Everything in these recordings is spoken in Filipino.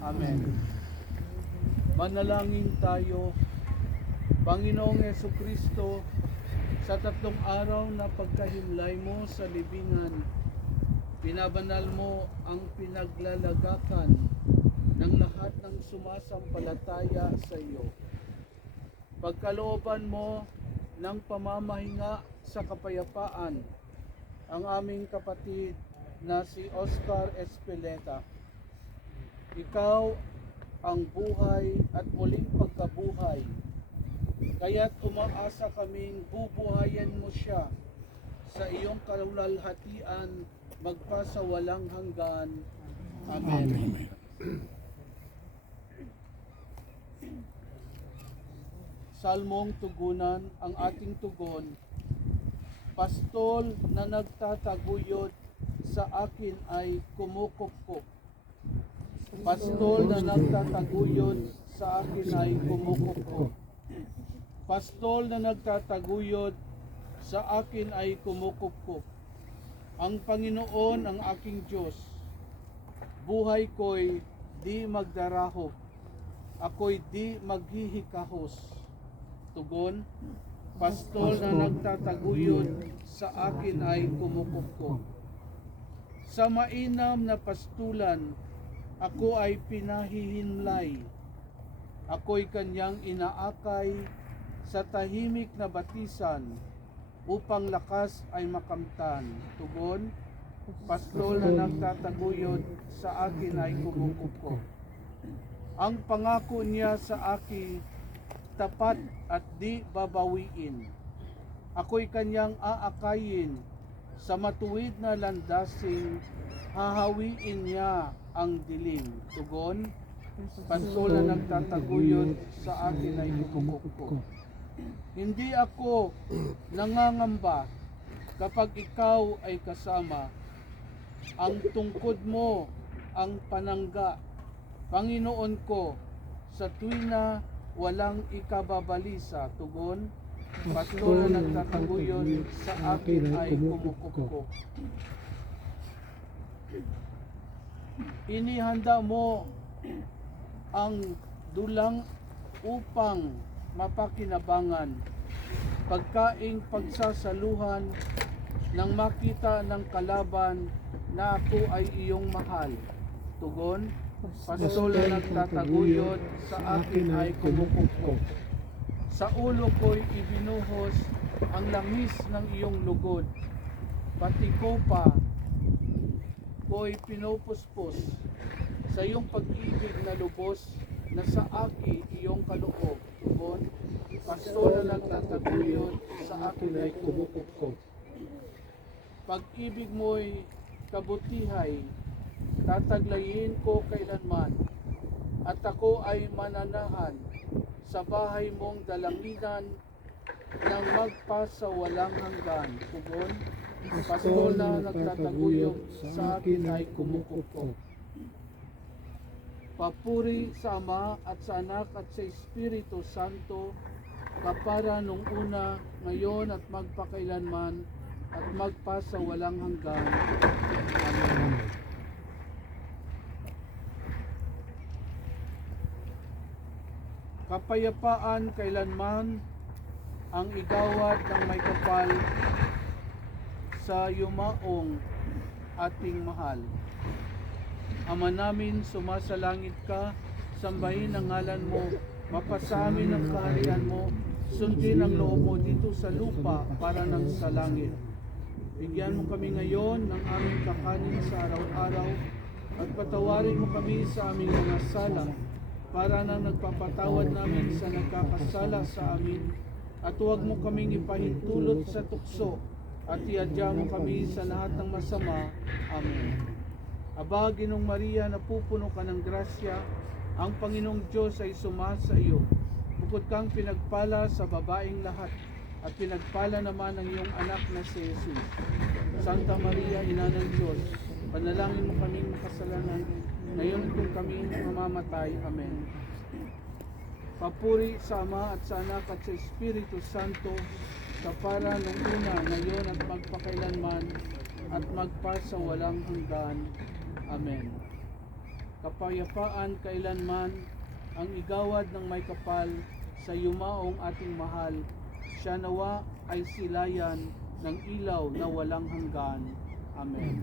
Amen. Manalangin tayo. Panginoong Jesucristo, sa 3 araw na pagkahimlay mo sa libingan, binabanal mo ang pinaglalagakan ng lahat ng sumasampalataya sa iyo. Pagkalooban mo ng pamamahinga sa kapayapaan ang aming kapatid na si Oscar Espeleta. Ikaw ang buhay at muling pagkabuhay, kaya't umaasa kaming bubuhayan mo siya sa iyong kaluwalhatian magpasawalang hanggan. Amen. Amen. Salmong tugunan, ang ating tugon. Pastol na nagtataguyod sa akin ay kumukupkup. Pastol na nagtataguyod sa akin ay kumukupkup. Pastol na nagtataguyod sa akin ay kumukupkup. Ang Panginoon ang aking Diyos. Buhay ko'y di magdarahop. Ako'y di maghihikahos. Tugon, pastol na nagtataguyod sa akin ay kumukupkup. Sa mainam na pastulan, ako ay pinahihinlay. Ako'y kanyang inaakay sa tahimik na batisan upang lakas ay makamtan. Tugon, pastol na nagtataguyod sa akin ay kumukupkup. Ang pangako niya sa akin tapat at di babawiin. Ako'y kanyang aakayin sa matuwid na landasing, hahawiin niya ang dilim. Tugon, pastol na nagtataguyod sa akin ay kumukupkup. Hindi ako nangangamba kapag ikaw ay kasama. Ang tungkod mo ang panangga, Panginoon ko, sa tuwina walang ikababalisa. Tugon, pastol na nagtataguyod sa akin ay kumukupkup. Inihanda mo ang dulang upang mapakinabangan, pagkaing pagsasaluhan nang makita ng kalaban na ako ay iyong mahal. Tugon, pastol na nagtataguyod sa akin ay kumukupkup. Sa ulo ko'y ibinuhos ang langis ng iyong lugod, pati kopa ko'y pinupuspos sa iyong pag-ibig na lubos na sa akin iyong kaloob. Tugon, pastol na nagtataguyod sa akin ay kumukupkup. Pag-ibig mo'y kabutihay, tataglayin ko kailanman, at ako ay mananahan sa bahay mong dalanginan nang magpasawalang hanggan. Tugon, pastol na nagtataguyod sa akin ay kumukupkup. Papuri sa Ama at sa Anak at sa Espiritu Santo, kapara nung una, ngayon at magpakailanman, at magpasawalang hanggan. Amen. Kapayapaan kailanman ang igawad ng may kapal sa yumaong ating mahal. Ama namin, sumasalangit ka, sambahin ang ngalan mo, mapasamin ang kaharian mo, sundin ang loob mo dito sa lupa para ng sa langit. Bigyan mo kami ngayon ng aming kakanin sa araw-araw, at patawarin mo kami sa aming mga sala, para na nagpapatawad namin sa nagkakasala sa amin, at huwag mo kaming ipahintulot sa tukso, at iadya mo kami sa lahat ng masama. Amen. Aba, Ginong Maria, napupuno ka ng grasya, ang Panginoong Diyos ay sumasa iyo. Bukod kang pinagpala sa babaeng lahat, at pinagpala naman ang iyong anak na si Jesus. Santa Maria, Ina ng Diyos, panalangin mo kaming makasalanan, ngayon kung kami mamamatay. Amen. Papuri sa Ama at sa Anak at sa Espiritu Santo, kapara nung una, ngayon at magpakailanman, at magpasawalang hanggan. Amen. kapayapaan kailanman ang igawad ng may kapal sa yumaong ating mahal. Siya nawa ay silayan ng ilaw na walang hanggan. Amen.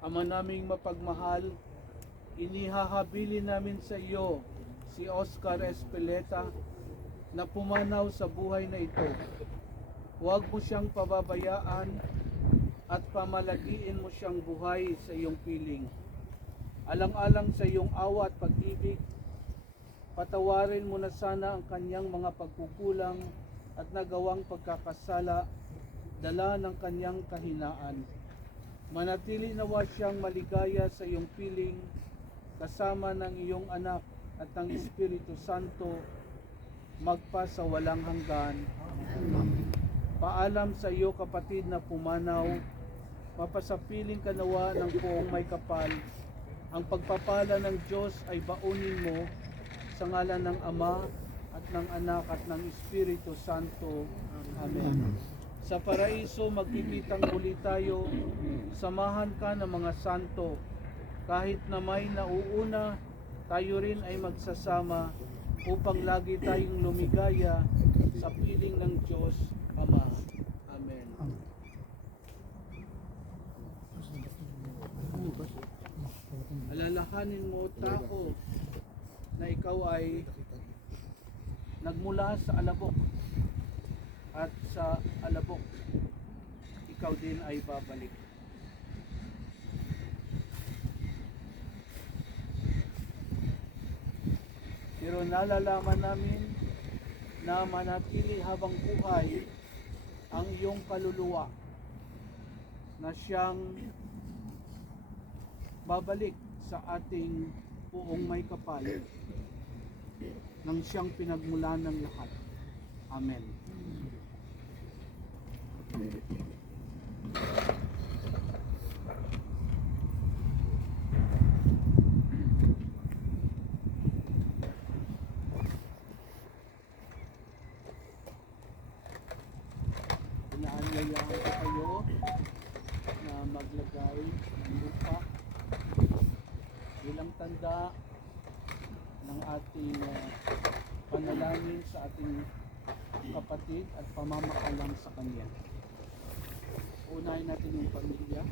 Ama naming mapagmahal, inihahabili namin sa iyo si Oscar Espeleta na pumanaw sa buhay na ito. Huwag mo siyang pababayaan at pamalagiin mo siyang buhay sa iyong piling. Alang-alang sa iyong awa at pag-ibig, patawarin mo na sana ang kanyang mga pagkukulang at nagawang pagkakasala, dala ng kanyang kahinaan. Manatili nawa siyang maligaya sa iyong piling, kasama ng iyong anak at ng Espiritu Santo, magpa sa walang hanggan. Paalam sa iyo kapatid na pumanaw, mapasapiling ka nawa ng buong may kapal. Ang pagpapala ng Diyos ay baunin mo sa ngalan ng Ama at ng Anak at ng Espiritu Santo. Amen. Sa paraiso magkikitang muli tayo, samahan ka ng mga santo. Kahit na may nauuna, tayo rin ay magsasama upang lagi tayong lumigaya sa piling ng Diyos Ama. Amen. Alalahanin mo, tao, na ikaw ay nagmula sa alabok, at sa alabok ikaw din ay babalik. Pero nalalaman namin na manatili habang buhay ang iyong kaluluwa, na siyang babalik sa ating buong may kapal nang siyang pinagmulan ng lahat. Amen. Inaanyayahan ko kayo na maglagay ng lupa bilang tanda ng ating panalangin sa ating kapatid at pamamakalang sa kanya. Unahin natin yung pamilya.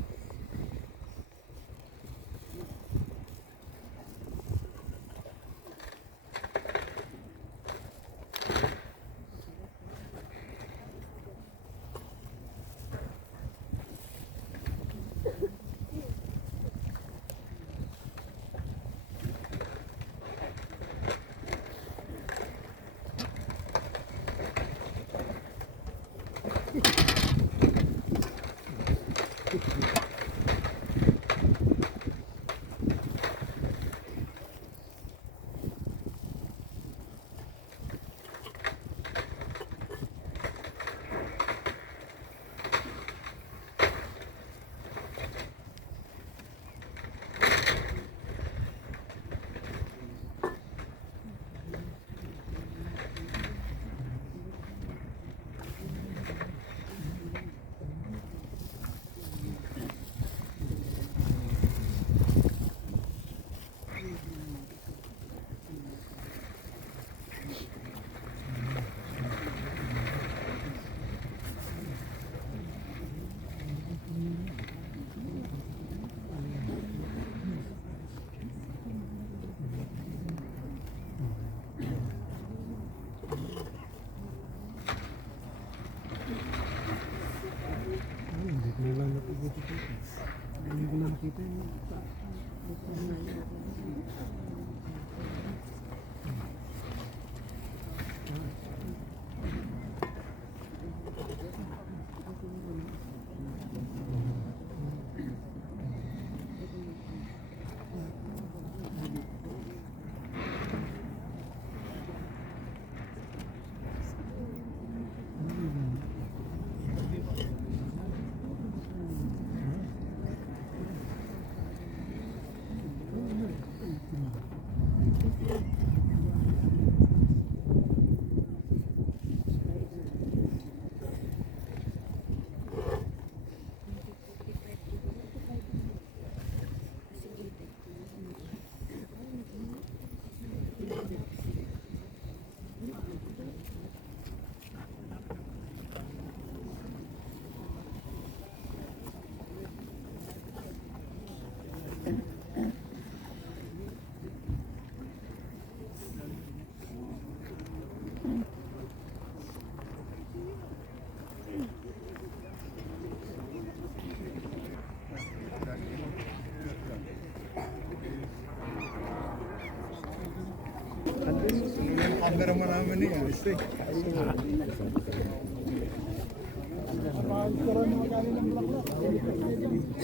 Camera mo namin eh.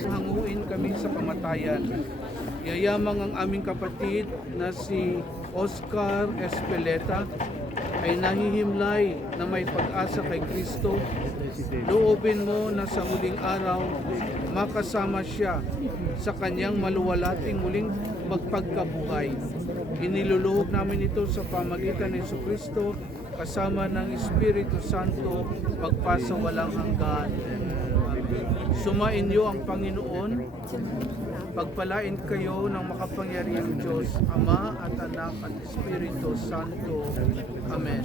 Hanguin kami sa kamatayan. Yayamang ang aming kapatid na si Oscar Espeleta ay nahihimlay na may pag-asa kay Kristo. Loobin mo na sa huling araw makasama siya sa kanyang maluwalating muling magpagkabuhay. Iniluluhog namin ito sa pamagitan ng Jesucristo kasama ng Espiritu Santo pagpasawalang hanggan. Sumainyo ang Panginoon, pagpalain kayo ng makapangyarihang Diyos, Ama at Anak at Espiritu Santo. Amen.